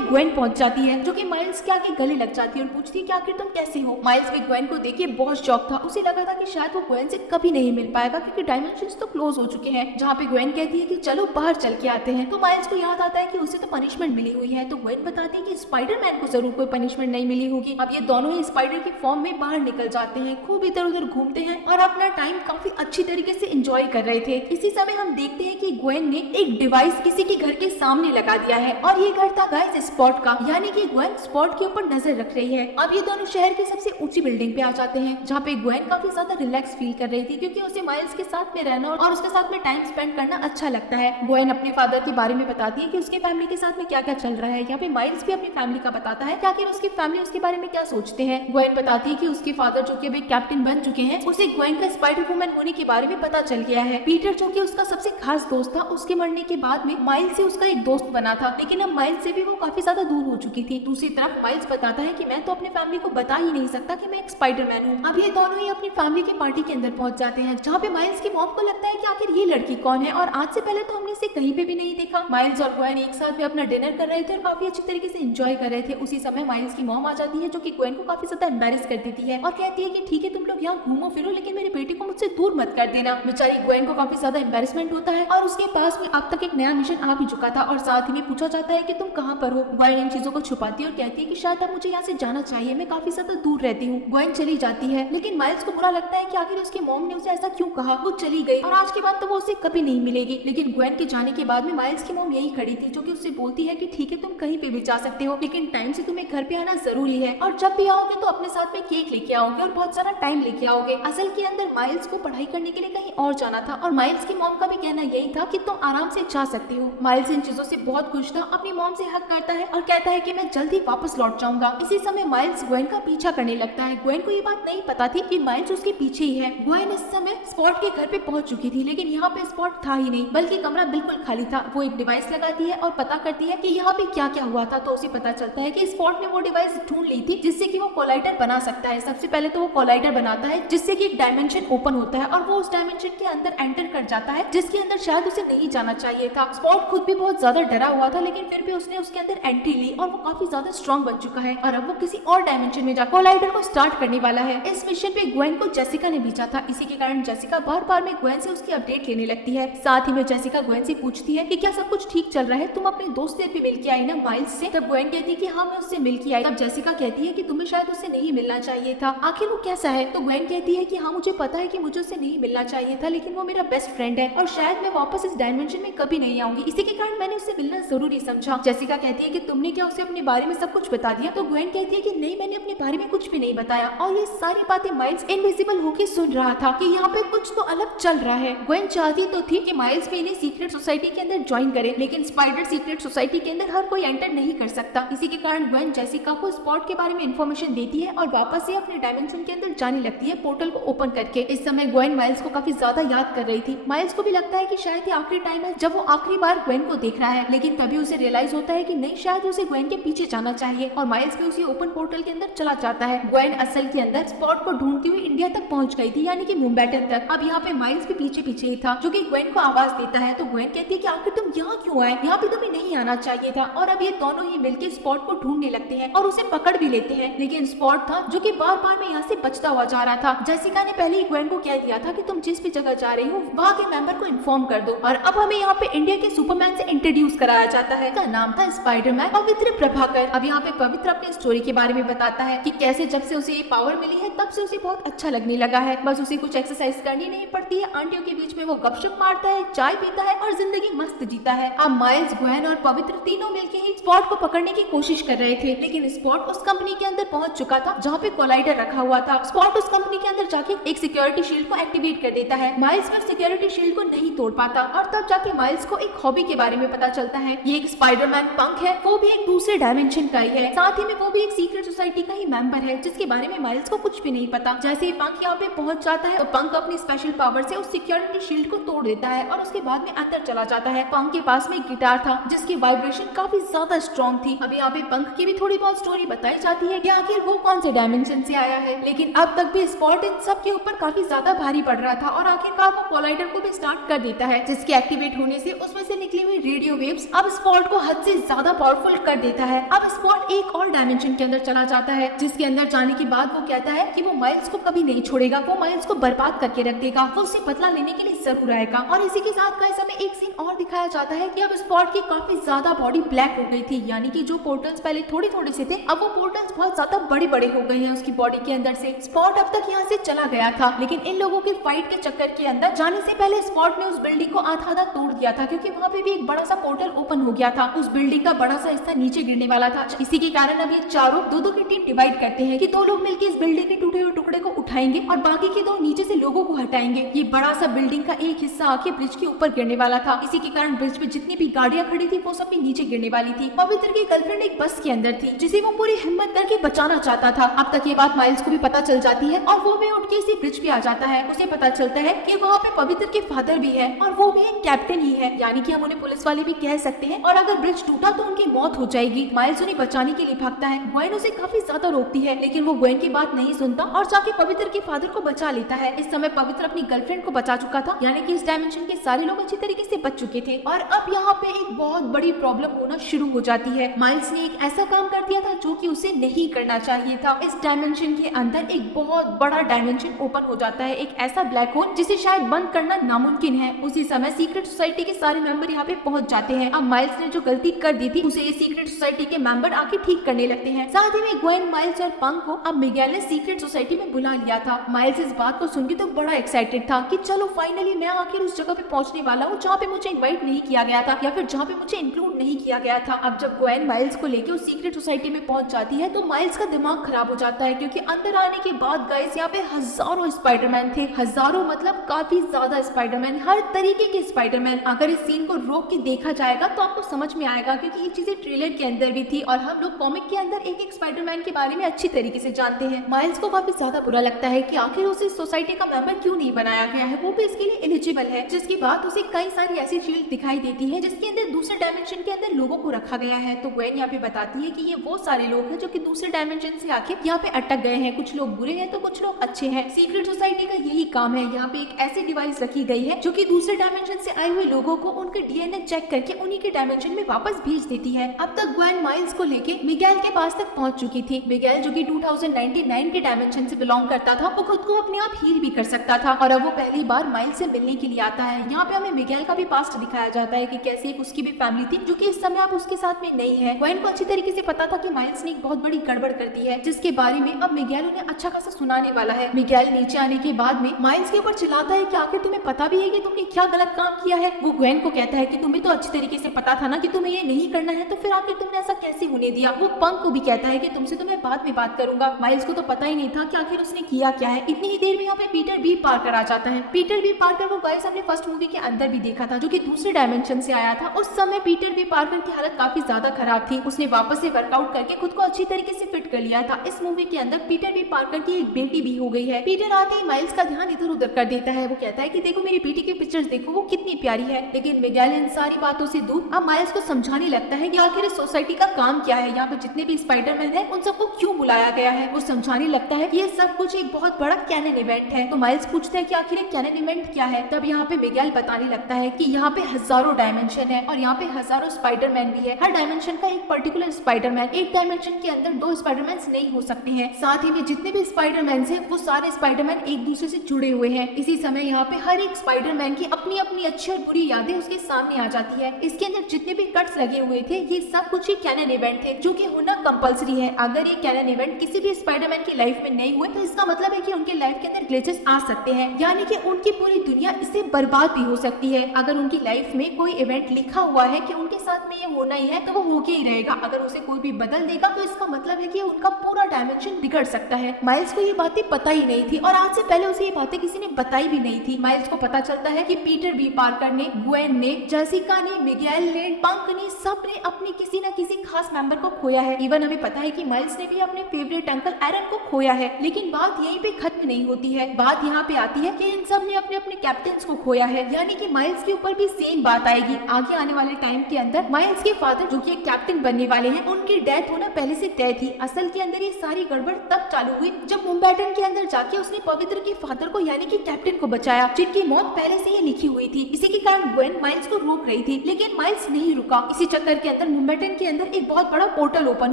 ग्वेन पहुंच जाती है, जो कि माइल्स के आगे गले लग जाती है और पूछती है कि आखिर तुम कैसे हो। माइल्स भी ग्वेन को देख के बहुत शॉक था। उसे लगा था कि शायद वो ग्वेन से कभी नहीं मिल पाएगा क्योंकि डायमेंशंस तो क्लोज हो चुके हैं। जहाँ पे ग्वेन कहती है कि चलो बाहर चल के आते हैं, तो माइल्स को याद आता है कि उसे तो पनिशमेंट मिली हुई है। तो ग्वेन बताती है कि स्पाइडरमैन को जरूर कोई पनिशमेंट नहीं मिली होगी। अब ये दोनों ही स्पाइडर की फॉर्म में बाहर निकल जाते हैं, खूब इधर उधर घूमते हैं और अपना टाइम काफी अच्छी तरीके से एंजॉय कर रहे थे। इसी समय हम देखते हैं कि ग्वेन ने एक डिवाइस किसी के घर के सामने लगा दिया है और ये घर था गाइस स्पॉट का, यानी कि ग्वेन स्पॉट के ऊपर नजर रख रही है। अब ये दोनों शहर की सबसे ऊंची बिल्डिंग पे आ जाते हैं, जहाँ पे ग्वेन काफी ज्यादा रिलैक्स फील कर रही थी क्योंकि उसे माइल्स के साथ में रहना और उसके साथ में टाइम स्पेंड करना अच्छा लगता है। ग्वेन अपने फादर के बारे में बताती है कि उसके फैमिली के साथ में क्या क्या चल रहा है। यहाँ पे माइल्स भी अपनी फैमिली का बताता है कि आखिर उसकी फैमिली उसके बारे में क्या सोचते हैं। ग्वेन बताती है कि उसके फादर जो कि अभी कैप्टन बन चुके हैं, उसे ग्वेन का स्पाइडर वुमन होने के बारे में पता चल गया है। पीटर जो कि उसका सबसे खास दोस्त था, उसके मरने के बाद में माइल्स से उसका एक दोस्त बना था, लेकिन अब माइल्स से भी वो काफी ज्यादा दूर हो चुकी थी। दूसरी तरफ माइल्स बताता है कि मैं तो अपनी फैमिली को बता ही नहीं सकता कि मैं एक स्पाइडरमैन हूँ। अब ये दोनों ही अपनी फैमिली की पार्टी के अंदर पहुंच जाते हैं, जहाँ पे माइल्स की मॉम को लगता है कि आखिर ये लड़की कौन है और आज से पहले तो हमने इसे कहीं पे भी नहीं देखा। माइल्स और ग्वेन एक साथ में अपना डिनर कर रहे थे और काफी अच्छी तरीके से एंजॉय कर रहे थे। उसी समय माइल्स की मॉम आ जाती है, जो कि ग्वेन को काफी ज्यादा एम्बैरेस कर देती है और कहती है कि ठीक है तुम लोग यहाँ घूमो फिरो, लेकिन मेरे बेटे को मुझसे दूर मत कर देना। बेचारी ग्वेन को काफी ज्यादा एम्बैरेसमेंट होता है और उसके पास में अब तक एक नया मिशन आ भी चुका था और साथ ही में पूछा जाता है कि तुम कहाँ पर हो। ग्वेन इन चीजों को छुपाती है और कहती है कि शायद अब मुझे यहाँ से जाना चाहिए, मैं काफी ज्यादा दूर रहती हूँ। ग्वेन चली जाती है, लेकिन माइल्स को बुरा लगता है कि आखिर उसकी मॉम ने उसे ऐसा क्यों कहा। वो चली गई और आज के बाद तो वो उसे कभी नहीं मिलेगी। लेकिन ग्वेन के जाने के बाद में माइल्स की मॉम यही खड़ी थी, जो कि उससे बोलती है कि ठीक है तुम कहीं पे भी जा सकते हो, लेकिन टाइम से तुम्हें घर पे आना जरूरी है और जब भी आओगे तो अपने साथ में केक लेके आओगे और बहुत सारा टाइम लेके आओगे। असल के अंदर माइल्स को पढ़ाई करने के लिए कहीं और जाना था और माइल्स की मॉम का भी कहना यही था कि तुम आराम से जा सकते हो। माइल्स इन चीजों से बहुत खुश था, अपनी मॉम से हक करता है और कहता है कि मैं जल्दी वापस लौट जाऊंगा। इसी समय माइल्स ग्वेन का पीछा करने लगता है। ग्वेन को ये बात नहीं पता थी कि माइल्स उसके पीछे ही है। ग्वेन इस समय स्पॉट के घर पे पहुंच चुकी थी, लेकिन यहाँ पे स्पॉट था ही नहीं, बल्कि कमरा बिल्कुल खाली था। वो एक डिवाइस लगाती है और पता करती है कि यहाँ पे क्या क्या हुआ था, तो उसे पता चलता है कि स्पॉट ने वो डिवाइस ढूंढ ली थी जिससे कि वो कोलाइडर बना सकता है। सबसे पहले तो वो कोलाइडर बनाता है जिससे कि एक डायमेंशन ओपन होता है और वो उस डायमेंशन के अंदर एंटर कर जाता है, जिसके अंदर शायद उसे नहीं जाना चाहिए था। स्पॉट खुद भी बहुत ज्यादा डरा हुआ था, लेकिन फिर भी उसने उसके अंदर एंट्री ली और वो काफी ज्यादा स्ट्रॉन्ग बन चुका है और अब वो किसी और डायमेंशन में जाकर कोलाइडर को स्टार्ट करने वाला है। इस मिशन पे ग्वेन को जेसिका ने भेजा था, इसी के कारण जेसिका बार बार में ग्वेन से उसकी अपडेट लेने लगती है। साथ ही में जेसिका ग्वेन से पूछती है कि क्या सब कुछ ठीक चल रहा है, तुम अपने दोस्त से भी मिल के आई ना माइल्स से। तब ग्वेन कहती है कि हाँ मैं उससे मिल के आई। तब जेसिका कहती है कि तुम्हें शायद उससे नहीं मिलना चाहिए था, आखिर वो कैसा है। तो ग्वेन कहती है कि हाँ मुझे पता है कि मुझे उससे नहीं मिलना चाहिए था, लेकिन वो मेरा बेस्ट फ्रेंड है और शायद मैं वापस इस डायमेंशन में कभी नहीं आऊंगी, इसी के कारण मैंने उससे मिलना जरूरी समझा। जेसिका कहती है कि तुमने क्या उसे अपने बारे में सब कुछ बता दिया। तो ग्वेन कहती है कि नहीं मैंने अपने बारे में कुछ भी नहीं बताया और ये सारी बातें माइल्स इनविजिबल होके सुन रहा था कि यहाँ पे कुछ तो अलग चल रहा है। ग्वेन चाहती तो थी कि माइल्स भी इन्हें सीक्रेट सोसाइटी के अंदर ज्वाइन करे, लेकिन स्पाइडर सीक्रेट सोसाइटी के अंदर हर कोई एंटर नहीं कर सकता। इसी के कारण ग्वेन जेसिका को स्पॉट के बारे में इन्फॉर्मेशन देती है और वापस से अपने डायमेंशन के अंदर जाने लगती है, पोर्टल को ओपन करके। इस समय ग्वेन माइल्स को काफी ज्यादा याद कर रही थी। माइल्स को भी लगता है कि शायद ये आखिरी टाइम है जब वो आखिरी बार ग्वेन को देख रहा है, लेकिन तभी उसे रियलाइज होता है कि नहीं शायद उसे ग्वेन के पीछे जाना चाहिए और माइल्स भी उसी ओपन पोर्टल के अंदर चला जाता है। ग्वेन असल के अंदर स्पॉट को ढूंढती हुई इंडिया तक पहुंच गई थी, यानी कि मुंबैटन तक। अब यहाँ पे माइल्स भी पीछे पीछे ही था, जो कि ग्वेन को आवाज देता है। तो ग्वेन कहती है कि आखिर तुम यहाँ क्यों आए, यहाँ पे तुम्हें नहीं आना चाहिए था। और अब ये दोनों ही मिलकर स्पॉट को ढूंढने लगते हैं और उसे पकड़ भी लेते हैं, लेकिन स्पॉट था जो कि बार बार में यहाँ से बचता हुआ जा रहा था। जेसिका ने पहले ही ग्वेन को कह दिया था कि तुम जिस भी जगह जा रही हो वहाँ के मेंबर को इन्फॉर्म कर दो। और अब हमें यहाँ पे इंडिया के सुपरमैन से इंट्रोड्यूस कराया जाता है। का नाम था स्पाइडरमैन पवित्र प्रभाकर। अब यहाँ पे पवित्र अपनी स्टोरी के बारे में बताता है कि कैसे जब से उसे ये पावर मिली है तब से उसे बहुत अच्छा लगने लगा है। बस उसे कुछ एक्सरसाइज करनी नहीं पड़ती है, आंटियों के बीच में वो गपशप मारता है, चाय पीता है और जिंदगी मस्त जीता है। अब माइल्स, ग्वेन और पवित्र तीनों मिलके ही स्पॉट को पकड़ने की कोशिश कर रहे थे, लेकिन स्पॉट उस कंपनी के अंदर पहुंच चुका था जहाँ पे कोलाइडर रखा हुआ था। स्पॉट उस कंपनी के अंदर जाके एक सिक्योरिटी शील्ड को एक्टिवेट कर देता है। माइल्स पर सिक्योरिटी शील्ड को नहीं तोड़ पाता और तब जाके माइल्स को एक हॉबी के बारे में पता चलता है। ये एक स्पाइडरमैन पंक है, वो भी एक दूसरे डायमेंशन का ही है, साथ ही में वो भी एक सीक्रेट सोसाइटी का ही मेंबर है, जिसके बारे में माइल्स को कुछ भी नहीं पता। जैसे ही पंक यहाँ पे पहुंच जाता है तो पंक अपनी स्पेशल पावर से उस सिक्योरिटी शील्ड को तोड़ देता है और उसके बाद में अंदर चला जाता है। पंक के पास में एक गिटार था जिसकी वाइब्रेशन काफी ज्यादा स्ट्रॉन्ग थी। अब यहाँ पे पंक की भी थोड़ी बहुत स्टोरी बताई जाती है कि आखिर वो कौन से डायमेंशन से आया है, लेकिन अब तक भी स्पॉट इन सब के ऊपर काफी ज्यादा भारी पड़ रहा था और आखिरकार वो कोलाइडर को भी स्टार्ट कर देता है, जिसके एक्टिवेट होने से उसमें से निकली हुई रेडियो रेडियो वेव्स अब स्पॉट को हद से ज्यादा पावरफुल कर देता है। अब स्पॉट एक और डायमेंशन के अंदर चला जाता है, जिसके अंदर जाने के बाद वो कहता है कि वो माइल्स को कभी नहीं छोड़ेगा, वो माइल्स को बर्बाद करके रख देगा, वो उसे बदला लेने के लिए जरूर आएगा। और इसी के साथ गाइस हमें एक सीन और दिखाया जाता है कि अब स्पॉट की काफी ज्यादा बॉडी ब्लैक हो गई थी, यानी कि जो पोर्टल्स पहले थोड़े थोड़े से थे, अब वो पोर्टल्स बहुत ज्यादा बड़े बड़े हो गए हैं उसकी बॉडी के अंदर से। स्पॉट अब तक यहाँ से चला गया था, लेकिन इन लोगों के फाइट के चक्कर के अंदर जाने से पहले स्पॉट ने उस बिल्डिंग को आधा आधा तोड़ दिया था, क्योंकि वहाँ पे भी एक बड़ा सा पोर्टल ओपन हो गया था। उस बिल्डिंग का बड़ा सा हिस्सा नीचे गिरने वाला था। इसी के कारण अब ये चारों दो की टीम डिवाइड करते हैं कि 2 लोग मिलकर इस बिल्डिंग के टूटे हुए टुकड़े को उठाएंगे और बाकी के 2 नीचे से लोगों को हटाएंगे। ये बड़ा सा बिल्डिंग का एक हिस्सा आके ब्रिज के ऊपर गिरने वाला था। इसी के कारण ब्रिज पे जितनी भी गाड़ियां खड़ी थी वो सब भी नीचे गिरने वाली थी। पवित्र की गर्लफ्रेंड एक बस के अंदर थी, जिसे वो पूरी हिम्मत करके बचाना चाहता था। अब तक ये बात माइल्स को भी पता चल जाती है और वो भी उठ के इसी ब्रिज पे आ जाता है। उसे पता चलता है कि वहाँ पे पवित्र के फादर भी है और वो भी एक कैप्टन ही है, यानी कि हम उन्हें पुलिस वाले भी कह सकते हैं। और अगर ब्रिज टूटा तो उनकी मौत हो जाएगी। माइल्स उन्हें बचाने के लिए भागता है। ग्वेन उसे काफी ज्यादा रोकती है, लेकिन वो ग्वेन की बात नहीं सुनता और जाके पवित्र के फादर को बचा लेता है। इस समय पवित्र अपनी गर्लफ्रेंड को बचा चुका था, यानी कि इस डायमेंशन के सारे लोग अच्छी तरीके से बच चुके थे। और अब यहाँ पे एक बहुत बड़ी प्रॉब्लम होना शुरू हो जाती है। माइल्स ने एक ऐसा काम कर दिया था जो कि उसे नहीं करना चाहिए था। इस डायमेंशन के अंदर एक बहुत बड़ा डायमेंशन ओपन हो जाता है, एक ऐसा ब्लैक होल जिसे शायद बंद करना नामुमकिन है। उसी समय सीक्रेट सोसाइटी के सारे मेंबर यहाँ पे पहुंच जाते हैं। अब माइल्स ने जो गलती कर दी थी उसे ये सीक्रेट सोसाइटी के मेंबर आके ठीक करने लगते हैं। साथ ही में ग्वेन, माइल्स और पंक को अब मिगेल ने सीक्रेट सोसाइटी में बुला लिया था। माइल्स इस बात को सुन के तो बड़ा एक्साइटेड था कि चलो फाइनली मैं आखिर उस जगह पे पहुंचने वाला हूँ जहाँ पे मुझे इन्वाइट नहीं किया गया था या फिर जहाँ पे मुझे इंक्लूड नहीं किया गया था। अब जब ग्वेन माइल्स को लेके उस सीक्रेट सोसाइटी में पहुंच जाती है तो माइल्स का दिमाग खराब हो जाता है, क्योंकि अंदर आने के बाद गाइस यहाँ पे हजारों स्पाइडरमैन थे। हजारों मतलब काफी ज्यादा स्पाइडरमैन, हर तरीके के स्पाइडरमैन। अगर इस सीन को रोक के देखा जाएगा तो आपको समझ में आएगा, क्योंकि ये चीजें ट्रेलर के अंदर भी थी और हम लोग कॉमिक के अंदर एक एक स्पाइडरमैन के बारे में अच्छी तरीके से जानते हैं। माइल्स को काफी ज्यादा बुरा लगता है कि आखिर उसे सोसाइटी का मेंबर क्यों नहीं बनाया गया है, वो भी इसके लिए एलिजिबल है। जिसके बाद उसे कई सारी ऐसी शील्ड दिखाई देती है जिसके अंदर दूसरे डायमेंशन के अंदर लोगों को रखा गया है। तो ग्वेन यहाँ पे बताती है कि ये वो सारे लोग हैं जो कि दूसरे डायमेंशन से आके यहाँ पे अटक गए हैं। कुछ लोग बुरे हैं तो कुछ लोग अच्छे हैं। सीक्रेट सोसाइटी का यही काम है। यहाँ पे एक ऐसी डिवाइस रखी गई है जो कि दूसरे डायमेंशन से आए हुए लोगों को उनके डीएनए चेक करके उन्हीं के डायमेंशन में वापस भेज देती है। अब तक ग्वेन माइल्स को लेके मिगेल के पास तक पहुंच चुकी थी। मिगेल जो कि 2099 के डायमेंशन से बिलोंग करता था, वो खुद को अपने आप हील भी कर सकता था और अब वो पहली बार माइल्स से मिलने के लिए आता है। यहाँ पे हमें मिगेल का भी पास्ट दिखाया जाता है कि कैसे एक उसकी भी फैमिली थी जो कि इस समय अब उसके साथ में नहीं है। ग्वेन को अच्छी तरीके से पता था कि माइल्स ने एक बहुत बड़ी गड़बड़ कर दी है, जिसके बारे में अब मिगेल उन्हें अच्छा खासा सुनाने वाला है। मिगेल नीचे आने के बाद में माइल्स के ऊपर चिल्लाता है कि आखिर तुम्हें पता भी है कि तुमने क्या गलत काम किया है। वो ग्वेन को कहता है कि तुम्हें तो अच्छी तरीके से पता था ना कि तुम्हें ये नहीं करना है, तो फिर आखिर तुमने ऐसा कैसे होने दिया। वो पंक को भी कहता है कि तुमसे तो मैं बाद में बात करूंगा। माइल्स को तो पता ही नहीं था कि आखिर उसने किया क्या है। इतनी ही देर में यहाँ पे पीटर बी पार्कर आ जाता है। पीटर बी पार्कर वो गाइस हमने फर्स्ट मूवी के अंदर भी देखा था, जो कि दूसरे डायमेंशन से आया था। उस समय पीटर बी पार्कर की हालत काफी ज्यादा खराब थी। उसने वापस से वर्कआउट करके खुद को अच्छी तरीके से फिट कर लिया था। इस मूवी के अंदर पीटर बी पार्कर की एक बेटी भी हो गई है। पीटर आते ही माइल्स का ध्यान इधर उधर कर देता है। वो कहता है कि देखो मेरी बेटी की पिक्चर्स देखो, वो कितनी प्यारी है। लेकिन मिगेल इन सारी बातों से दूर अब माइल्स को समझाने लगता है कि आखिर इस सोसाइटी का काम क्या है, यहाँ पे जितने भी स्पाइडरमैन है उन सबको क्यों बुलाया गया है। वो समझाने लगता है कि ये सब कुछ एक बहुत बड़ा कैनन इवेंट है। तो माइल्स पूछता है कि आखिर एक कैनन इवेंट क्या है। तब यहाँ पे मिगेल बताने लगता है कि यहाँ पे हजारों डायमेंशन है और यहाँ पे हजारों स्पाइडरमैन भी है। हर डायमेंशन का एक पर्टिकुलर स्पाइडरमैन, एक डायमेंशन के अंदर 2 स्पाइडरमैन नहीं हो सकते हैं। साथ ही में जितने भी स्पाइडरमैन है वो सारे स्पाइडरमैन एक दूसरे से जुड़े हुए हैं। इसी समय यहाँ पे हर एक स्पाइडरमैन की अपनी अपनी अच्छी और बुरी यादें उसके सामने आ जाती है। इसके अंदर जितने भी कट्स लगे हुए थे ये सब कुछ ही कैनन इवेंट थे, जो कि होना कंपलसरी है। अगर ये कैनन इवेंट किसी भी स्पाइडरमैन की लाइफ में नहीं हुए तो इसका मतलब है कि उनके लाइफ के अंदर ग्लिचेस आ सकते हैं, यानी कि उनकी पूरी दुनिया इससे बर्बाद भी हो सकती है। अगर उनकी लाइफ में कोई इवेंट लिखा हुआ है कि उनके साथ में ये होना ही है तो वो होके ही रहेगा। अगर उसे कोई भी बदल देगा तो इसका मतलब है कि उनका पूरा डायमेंशन बिगड़ सकता है। माइल्स को ये बातें पता ही नहीं थी और आज से पहले उसे ये बातें किसी ने बताई भी नहीं थी। माइल्स को पता चलता है कि पीटर बी पार्कर ने, ग्वेन ने, जेसिका ने, मिगेल ने, पंक ने, सब ने अपने किसी न किसी खास मेंबर को खोया है। इवन हमें पता है कि माइल्स ने भी अपने फेवरेट अंकल एरन को खोया है। लेकिन बात यहीं पे खत्म नहीं होती है। बात यहाँ पे आती है कि इन सब ने अपने अपने कैप्टन्स को खोया है, यानी कि माइल्स के ऊपर भी सेम बात आएगी। आगे आने वाले टाइम के अंदर माइल्स के फादर जो कि एक कैप्टन बनने वाले हैं, उनकी डेथ होना पहले से तय थी। असल के अंदर ये सारी गड़बड़ तब चालू हुई जब मुंबैटन के अंदर जाके उसने पवित्र के फादर को यानी कि कैप्टन को बचाया, जिनकी मौत पहले से ही लिखी हुई थी। इसी के कारण ग्वेन माइल्स को रोक रही थी थी, लेकिन माइल्स नहीं रुका। इसी चक्कर के अंदर मुंबैटन के अंदर एक बहुत बड़ा पोर्टल ओपन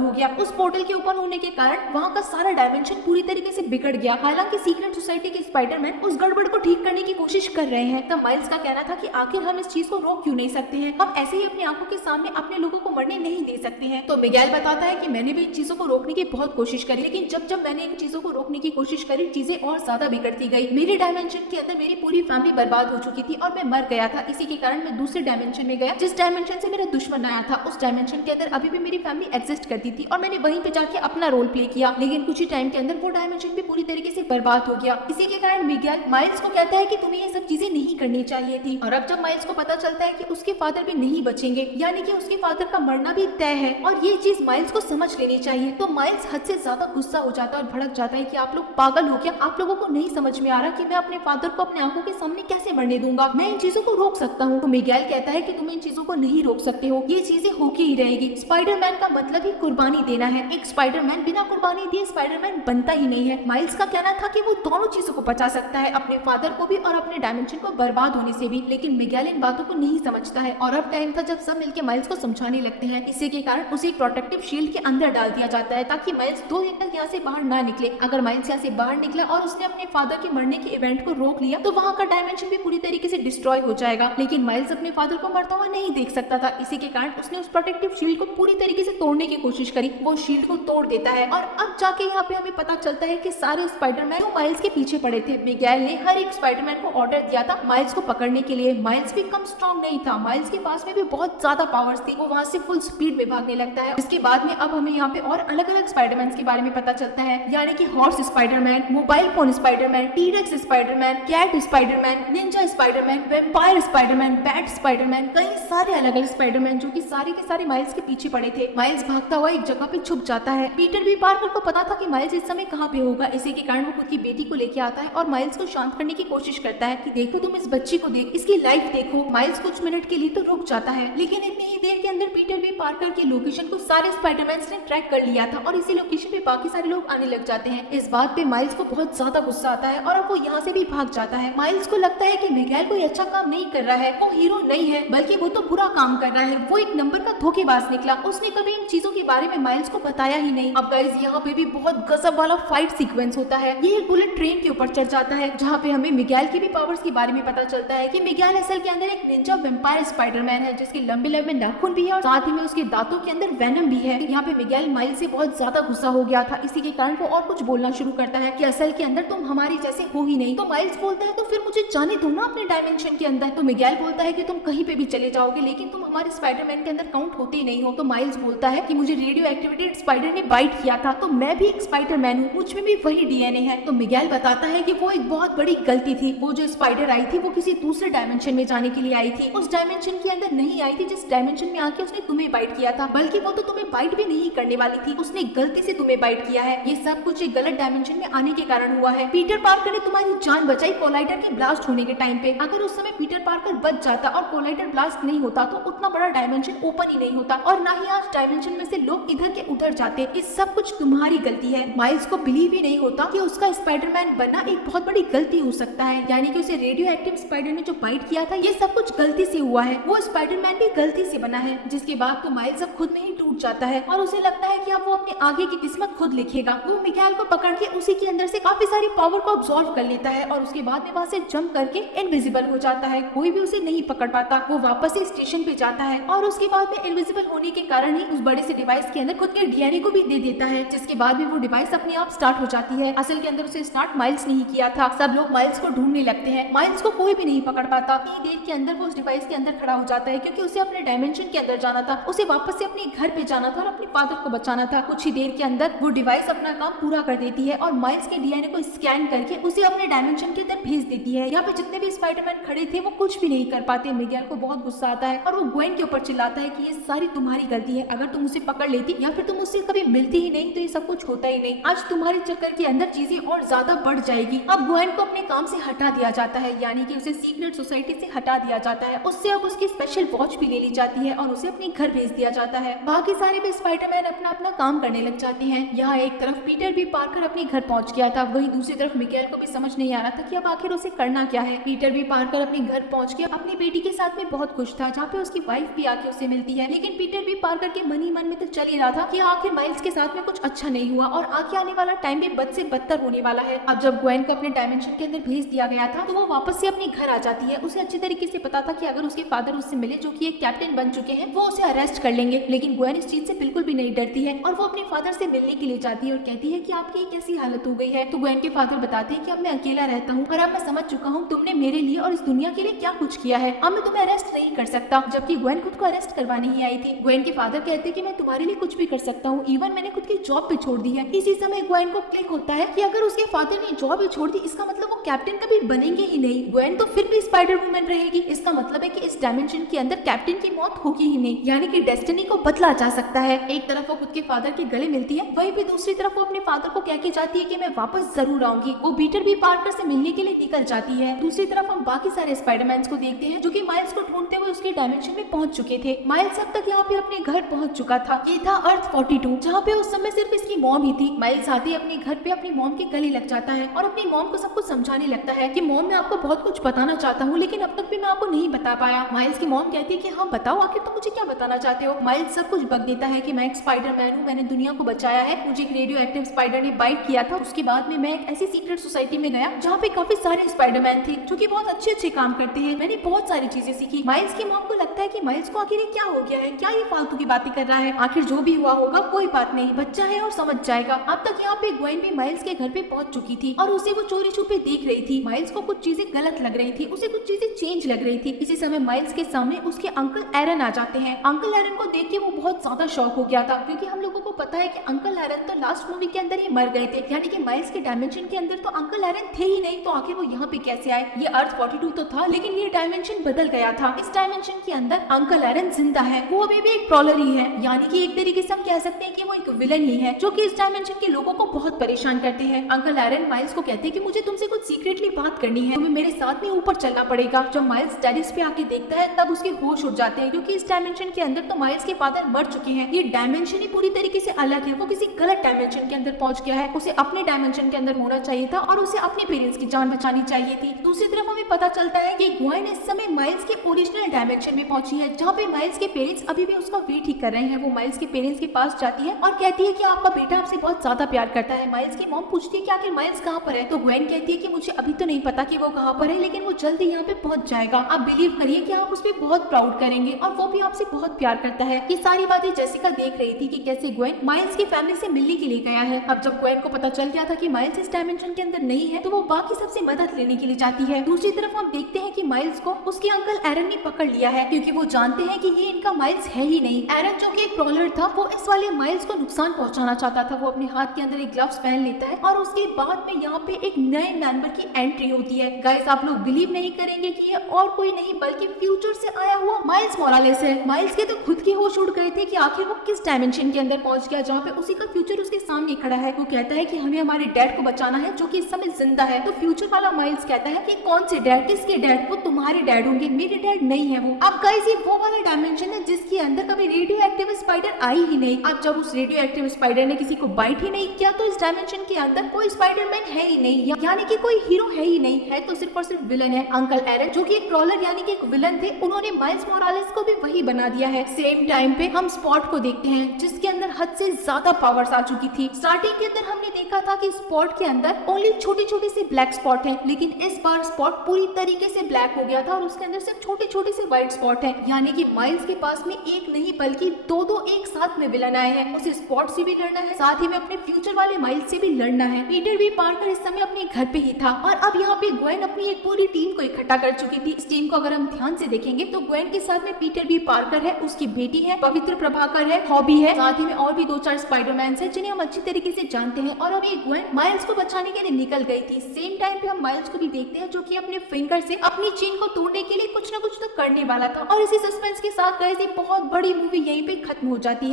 हो गया। उस पोर्टल के ओपन होने के कारण वहाँ का सारा डायमेंशन पूरी तरीके से बिगड़ गया। हालांकि सीक्रेट सोसाइटी के स्पाइडरमैन उस गड़बड़ को ठीक करने की कोशिश कर रहे हैं, तब माइल्स का कहना था कि आखिर हम इस चीज को रोक क्यों नहीं सकते हैं, हम ऐसे ही अपनी आंखों के सामने अपने लोगों को मरने नहीं दे सकते हैं। तो मिगेल बताता है कि मैंने भी इन चीजों को रोकने की बहुत कोशिश करी, लेकिन जब जब मैंने इन चीजों को रोकने की कोशिश करी चीजें और ज्यादा बिगड़ती गई। मेरे डायमेंशन के अंदर मेरी पूरी फैमिली बर्बाद हो चुकी थी और मैं मर गया था। इसी के कारण मैं दूसरे डायमेंशन में गया, जिस डायमेंशन से मेरा दुश्मन आया था। उस डायमेंशन के अंदर अभी भी मेरी फैमिली एग्जिस्ट करती थी और मैंने वहीं पे जाके अपना रोल प्ले किया, लेकिन कुछ ही टाइम के अंदर वो डायमेंशन भी पूरी तरीके से बर्बाद हो गया। इसी के कारण मिगेल माइल्स को कहता है कि तुम्हें ये सब चीजें नहीं करनी चाहिए थी। और अब जब माइल्स को पता चलता है कि उसके फादर भी नहीं बचेंगे, यानी कि उसके फादर का मरना भी तय है और ये चीज माइल्स को समझ लेनी चाहिए, तो माइल्स हद से ज्यादा गुस्सा हो जाता है और भड़क जाता है कि आप लोग पागल हो क्या? आप लोगों को नहीं समझ में आ रहा कि मैं अपने फादर को अपने आंखों के सामने कैसे मरने दूंगा? मैं इन चीजों को रोक सकता हूँ। तो मिगेल कहता है कि तुम इन चीजों को नहीं रोक सकते हो, ये चीजें होके ही रहेगी। स्पाइडरमैन का मतलब ही कुर्बानी देना है। एक स्पाइडरमैन बिना कुर्बानी दिए स्पाइडरमैन बनता ही नहीं है। माइल्स का कहना था कि वो दोनों चीजों को बचा सकता है, अपने फादर को भी और अपने डायमेंशन को बर्बाद होने से भी, लेकिन मिगेल इन बातों को नहीं समझता है। और अब टाइम था जब सब मिलकर माइल्स को समझाने लगते हैं। इसी के कारण उसे एक प्रोटेक्टिव शील्ड के अंदर डाल दिया जाता है ताकि माइल्स 2 दिन तक यहाँ से बाहर ना निकले। अगर माइल्स यहाँ से बाहर निकला और उसने अपने फादर के मरने के इवेंट को रोक लिया तो वहाँ का डायमेंशन भी पूरी तरीके से डिस्ट्रॉय हो जाएगा, लेकिन माइल्स अपने फादर को मरता हुआ नहीं देख सकता था। इसी के कारण उसने उस प्रोटेक्टिव शील्ड को पूरी तरीके से तोड़ने की कोशिश करी। वो शील्ड को तोड़ देता है और अब जाके यहाँ पे हमें पता चलता है कि सारे स्पाइडरमैन जो माइल्स के पीछे पड़े थे। मिगेल ने हर एक स्पाइडरमैन को ऑर्डर दिया था माइल्स को पकड़ने के लिए। माइल्स भी कम स्ट्रॉन्ग नहीं था, माइल्स के पास में भी बहुत ज्यादा पावर्स थी। वो वहाँ से फुल स्पीड में भागने लगता है। इसके बाद में अब हमें यहाँ पे और अलग अलग स्पाइडरमैन के बारे में पता चलता है, यानी कि horse Spiderman, mobile phone Spiderman, T rex Spiderman, cat Spiderman, ninja Spiderman, vampire Spiderman, bat Spiderman, कई सारे अलग अलग स्पाइडरमैन जो कि सारे के सारे माइल्स के पीछे पड़े थे। माइल्स भागता हुआ एक जगह पे छुप जाता है। पीटर भी पार्कर को पता था कि माइल्स इस समय कहाँ पे होगा। इसी के कारण वो खुद की बेटी को लेके आता है और माइल्स को शांत करने की कोशिश करता है कि देखो तुम इस बच्ची को देख, इसकी लाइफ देखो। माइल्स कुछ मिनट के लिए तो रुक जाता है, लेकिन इतनी ही देर के अंदर पीटर भी पार्कर की लोकेशन को सारे स्पाइडरमैन ने ट्रैक कर लिया था और इसी लोकेशन पे बाकी सारे लोग आने लग जाते हैं। इस बात पे माइल्स को बहुत ज्यादा गुस्सा आता है और अब वो यहाँ से भी भाग जाता है। माइल्स को लगता है कि मिगेल कोई अच्छा काम नहीं कर रहा है, वो हीरो नहीं है बल्कि वो तो बुरा काम कर रहा है। वो एक नंबर का धोखेबाज निकला, उसने कभी इन चीजों के बारे में माइल्स को बताया ही नहीं। अब गाइस यहाँ पे भी बहुत गजब वाला फाइट सीक्वेंस होता है। ये एक बुलेट ट्रेन के ऊपर चढ़ जाता है जहाँ पे हमें मिगेल की भी पावर्स के बारे में पता चलता है कि मिगेल असल के अंदर एक निंजा वैम्पायर स्पाइडरमैन है जिसके लंबे लंबे नाखून भी है और साथ ही में उसके दांतों के अंदर वेनम भी है। यहाँ पे मिगेल माइल्स से बहुत ज्यादा गुस्सा हो गया था, इसी के कारण वो और कुछ बोलना शुरू करता है कि असल के अंदर तुम हमारी जैसे हो ही नहीं। तो माइल्स बोलता है तो फिर मुझे जाने दो ना अपने डायमेंशन के अंदर। तो मिगेल बोलता है कि तुम कहीं पे भी चले जाओगे लेकिन तुम हमारे स्पाइडरमैन के अंदर काउंट होते ही नहीं हो। तो माइल्स बोलता है कि मुझे रेडियो एक्टिवेटेड स्पाइडर ने बाइट किया था तो मैं भी एक स्पाइडरमैन हूँ, मुझ में भी वही डीएनए है। तो मिगेल बताता है कि वो एक बहुत बड़ी गलती थी। वो जो स्पाइडर आई थी वो किसी दूसरे डायमेंशन में जाने के लिए आई थी, उस डायमेंशन के अंदर नहीं आई थी जिस डायमेंशन में आके उसने तुम्हें बाइट किया था, बल्कि वो तो तुम्हें बाइट भी नहीं करने वाली थी, उसने गलती से तुम्हें बाइट किया है। ये सब कुछ एक गलत डायमेंशन में आने के कारण हुआ है। पीटर पार्कर ने तुम्हारी जान बचाई कोलाइडर के ब्लास्ट होने के टाइम पे। अगर उस समय पीटर पार्कर बच जाता और कोलाइडर ब्लास्ट नहीं होता तो उतना बड़ा डायमेंशन ओपन ही नहीं होता और ना ही आज डायमेंशन में से लोग इधर के उधर जाते। ये सब कुछ तुम्हारी गलती है। माइल्स को बिलीव ही नहीं होता कि उसका स्पाइडरमैन बनना एक बहुत बड़ी गलती हो सकता है, यानी कि उसे रेडियो एक्टिव स्पाइडर ने जो बाइट किया था ये सब कुछ गलती से हुआ है। वो स्पाइडरमैन भी गलती से बना है, जिसके बाद तो माइल्स अब खुद में ही टूट जाता है और उसे लगता है कि अब वो अपने आगे की किस्मत खुद लिखेगा। वो मिगेल को पकड़ के उसी के अंदर से काफी सारी पावर को अब्सॉर्ब कर लेता है और उसके बाद में वहाँ से जंप करके इनविजिबल हो जाता है। कोई भी उसे नहीं पकड़ पाता। वो वापस से स्टेशन पे जाता है और उसके बाद में इनविजिबल होने के कारण ही उस बड़े से डिवाइस के अंदर खुद के डीएनए को भी दे देता है, जिसके बाद में वो डिवाइस अपने आप स्टार्ट हो जाती है। असल के अंदर उसे स्टार्ट माइल्स नहीं किया था। सब लोग माइल्स को ढूंढने लगते हैं, माइल्स को कोई भी नहीं पकड़ पाता। इतनी देर के अंदर वो उस डिवाइस के अंदर खड़ा हो जाता है क्योंकि उसे अपने डायमेंशन के अंदर जाना था, उसे वापस से अपने घर पे जाना था और अपने फादर को बचाना था। कुछ ही देर के अंदर वो डिवाइस अपना काम पूरा कर देती है और माइल्स के डीएनए को स्कैन करके उसे अपने डायमेंशन के अंदर भेज देती है। यहाँ पे जितने भी स्पाइडरमैन खड़े थे वो कुछ भी नहीं कर पाते। मिगेल को बहुत गुस्सा आता है और वो ग्वेन के ऊपर चिल्लाता है कि ये सारी तुम्हारी गलती है, अगर तुम उसे पकड़ लेती या फिर तुम उससे कभी मिलती ही नहीं तो ये सब कुछ होता ही नहीं। आज तुम्हारे चक्कर के अंदर चीजें और ज्यादा बढ़ जाएगी। अब ग्वेन को अपने काम से हटा दिया जाता है, यानी कि उसे सीक्रेट सोसाइटी से हटा दिया जाता है। उससे अब उसकी स्पेशल वॉच भी ले ली जाती है और उसे अपने घर भेज दिया जाता है। बाकी सारे भी स्पाइडरमैन अपना अपना काम करने लग जाते हैं। यहाँ एक तरफ पीटर भी पार्कर अपने घर पहुंच गया था, वहीं दूसरी तरफ मिगेल को भी समझ नहीं आ रहा था कि अब आखिर उसे करना क्या है। पीटर भी पार्कर अपने घर पहुंच के अपनी बेटी के साथ में बहुत खुश था, जहाँ पे उसकी वाइफ भी आके उससे मिलती है। लेकिन पीटर भी पार्कर के मन ही मन में तो चल ही रहा था कि आखिर माइल्स के साथ में कुछ अच्छा नहीं हुआ और आगे आने वाला टाइम भी बद से बदतर होने वाला है। अब जब ग्वेन को अपने डायमेंशन के अंदर भेज दिया गया था तो वो वापस से अपने घर आ जाती है। उसे अच्छी तरीके से पता था कि अगर उसके फादर उससे मिले, जो कि एक कैप्टन बन चुके हैं, वो उसे अरेस्ट कर लेंगे। लेकिन ग्वेन इस चीज से बिल्कुल भी नहीं डरती है और वो अपने फादर से मिलने के लिए जाती है और कहती है कि आपकी कैसी हालत हो गई है। तो ग्वेन के फादर बताते हैं कि अब मैं अकेला रहता हूँ और अब मैं समझ चुका हूँ तुमने मेरे लिए और इस दुनिया के लिए क्या कुछ किया है। अब मैं तुम्हें अरेस्ट नहीं कर सकता, जबकि ग्वेन खुद को अरेस्ट करवाने ही आई थी। ग्वेन के फादर कहते हैं कि मैं तुम्हारे लिए कुछ भी कर सकता हूँ, इवन मैंने खुद की जॉब भी छोड़ दी है। इसी समय ग्वेन को क्लिक होता है कि अगर उसके फादर ने जॉब ही छोड़ दी, इसका मतलब वो कैप्टन कभी बनेंगे ही नहीं। ग्वेन तो फिर भी स्पाइडर वुमन रहेगी। इसका मतलब है कि इस डायमेंशन के अंदर कैप्टन की मौत होगी ही नहीं, यानी कि डेस्टिनी को बदला जा सकता है। एक तरफ वो खुद के फादर के गले मिलती है, वहीं भी दूसरी तरफ वो अपने फादर को कह के जाती है कि मैं वापस जरूर आऊंगी। वो पीटर भी पार्कर से मिलने के लिए निकल जाती है। दूसरी तरफ हम बाकी सारे स्पाइडरमैन को देखते हैं जो कि माइल्स को ढूंढते हुए उसके डायमेंशन में पहुंच चुके थे। माइल्स अब तक यहाँ पे अपने घर पहुंच चुका था। ये था अर्थ 42, जहाँ पे उस समय सिर्फ इसकी मॉम ही थी। माइल्स आते ही अपने घर पे अपनी मॉम के गले लग जाता है और अपनी मॉम को सब कुछ समझाने लगता है कि मॉम मैं आपको बहुत कुछ बताना चाहता हूँ, लेकिन अब तक भी मैं आपको नहीं बता पाया। माइल्स की मॉम कहती है कि हाँ बताओ, आखिर तुम मुझे क्या बताना चाहते हो। माइल्स सब कुछ बक देता है कि मैं एक स्पाइडरमैन हूँ, मैंने दुनिया को बचाया है, मुझे एक रेडियो एक्टिव स्पाइडर ने बाइट किया था। उसके बाद में मैं एक ऐसी सीक्रेट सोसाइटी में गया जहाँ पे काफी सारे स्पाइडरमैन थे जो कि बहुत अच्छे काम करते हैं। मैंने बहुत सारी चीजें सीखी। माइल्स की मॉम को लगता है कि माइल्स को आखिर क्या हो गया है, क्या ये फालतू की बातें कर रहा है। आखिर जो भी हुआ होगा कोई बात नहीं, बच्चा है और समझ जाएगा। अब तक यहाँ पे ग्वेन भी माइल्स के घर पे पहुंच चुकी थी और उसे वो चोरी छुपे देख रही थी। माइल्स को कुछ चीजें गलत लग रही थी, उसे कुछ चीजें चेंज लग रही थी। इसी समय माइल्स के सामने उसके अंकल एरन आ जाते हैं। अंकल एरन को देख के वो बहुत ज्यादा शॉक हो गया था, क्योंकि हम लोगों को पता है कि अंकल एरन तो लास्ट मूवी के अंदर ही मर गए थे, यानी कि माइल्स के डायमेंशन के अंदर तो अंकल एरन थे ही नहीं, तो आखिर वो यहाँ पे कैसे आए। ये अर्थ 42 तो था, लेकिन ये डायमेंशन बदल गया था। इस डायमेंशन के अंदर अंकल एरन जिंदा है, वो अभी भी एक प्रॉलर ही है, यानी कि एक तरीके से हम कह सकते हैं कि वो एक विलन ही है जो कि इस डायमेंशन के लोगों को बहुत परेशान करते हैं। अंकल एरन माइल्स को कहते हैं कि मुझे तुमसे कुछ सीक्रेटली बात करनी है, तुम्हें मेरे साथ में ऊपर चलना पड़ेगा। जब माइल्स टेरेस पे आके देखता है तब उसके होश उड़ जाते हैं, क्योंकि इस डायमेंशन के अंदर तो माइल्स के फादर मर चुके हैं। ये डायमेंशन ही पूरी तरीके से अलग है, वो किसी गलत डायमेंशन के अंदर पहुंच गया है। उसे अपने डायमेंशन के अंदर होना चाहिए था और उसे अपने पेरेंट्स की जान बचानी चाहिए थी। दूसरी तरफ हमें पता चलता है कि ग्वेन इस समय माइल्स के ओरिजिनल डायमेंशन में पहुंची है, जहाँ पे माइल्स के पेरेंट्स अभी भी उसका वेट ही कर रहे हैं। वो माइल्स के पेरेंट्स के पास जाती है और कहती है कि आपका बेटा आपसे बहुत ज्यादा प्यार करता है। माइल्स की मॉम पूछती है कि आखिर माइल्स कहाँ पर है, तो ग्वेन कहती है कि मुझे अभी तो नहीं पता कि वो कहाँ पर है, लेकिन वो जल्दी यहाँ पे पहुंच जाएगा। आप बिलीव करिए कि आप उस पर बहुत प्राउड करेंगे और वो भी आपसे बहुत प्यार करता है। ये सारी बातें जेसिका देख रही थी कि कैसे ग्वेन माइल्स की फैमिली से मिलने के लिए गया है। अब जब ग्वेन को पता चल गया था कि माइल्स इस डायमेंशन के अंदर नहीं है, तो वो बाकी सबसे मदद लेने के लिए जाती है। दूसरी तरफ हम देखते हैं कि माइल्स को उसके अंकल एरन ने पकड़ लिया है, क्योंकि वो जानते हैं कि ये इनका माइल्स है ही नहीं। एरन जो कि एक प्रॉलर था, वो इस वाले माइल्स को नुकसान पहुंचाना चाहता था। वो अपने हाथ के अंदर एक ग्लव्स पहन लेता है और उसके बाद में यहाँ पे एक नए मेंबर की एंट्री होती है। गाइस आप लोग बिलीव नहीं करेंगे कि ये और कोई नहीं बल्कि फ्यूचर से आया हुआ माइल्स मोरालेस है। माइल्स के तो खुद के होश उड़ गए थे कि आखिर वो किस डायमेंशन के अंदर पहुंच गया, जहाँ पे उसी का फ्यूचर उसके सामने खड़ा है। वो कहता है कि हमें हमारे डैड को बचाना है जो कि इस समय जिंदा है। तो फ्यूचर वाला माइल्स कहता है कि कौन से डैड, किसके डैड, वो तुम्हारे डैड होंगे, मेरे डैड नहीं है वो। अब गाइस ये वो वाला डायमेंशन है जिसके अंदर कभी रेडियो एक्टिव स्पाइडर आई ही नहीं। अब जब उस रेडियो एक्टिव स्पाइडर ने किसी को बाइट ही नहीं किया, तो इस डायमेंशन के अंदर कोई स्पाइडरमैन है ही नहीं, यानी कि कोई हीरो है ही नहीं, है तो सिर्फ और सिर्फ विलन है। अंकल एरन जो कि एक ट्रॉलर यानी कि एक विलन थे, उन्होंने माइल्स मोरालेस को भी वही बना दिया है। सेम टाइम पे हम स्पॉट को देखते हैं जिसके अंदर हद से ज्यादा पावर्स आ चुकी थी। स्टार्टिंग के अंदर हमने देखा था कि स्पॉट के अंदर ओनली छोटे छोटे से ब्लैक स्पॉट हैं, लेकिन इस बार स्पॉट पूरी तरीके से ब्लैक हो गया था और उसके अंदर सिर्फ छोटे छोटे से व्हाइट स्पॉट हैं, यानी कि माइल्स के पास में एक नहीं बल्कि दो एक साथ में विलन आए हैं। उसे स्पॉट से भी लड़ना है, साथ ही में अपने फ्यूचर वाले माइल्स से भी लड़ना है। पीटर भी पार्कर इस समय अपने घर पे ही था और अब यहाँ पे ग्वेन अपनी एक पूरी टीम को इकट्ठा कर चुकी थी। इस टीम को अगर हम ध्यान से देखेंगे तो ग्वेन के साथ में पीटर भी पार्कर है, उसकी बेटी है, पवित्र प्रभाकर है, हॉबी है, साथ ही में और भी 2-4 स्पाइडरमैन है जिन्हें हम अच्छी तरीके से जानते हैं। और अब ये ग्वेन माइल्स को बचाने के लिए निकल गई थी। सेम टाइम पे हम माइल्स को भी देखते हैं जो कि अपने फिंगर से अपनी चेन को तोड़ने के लिए कुछ ना कुछ तो करने वाला था। और इसी सस्पेंस के साथ गाइस ये बहुत बड़ी मूवी यहीं पे खत्म हो जाती है।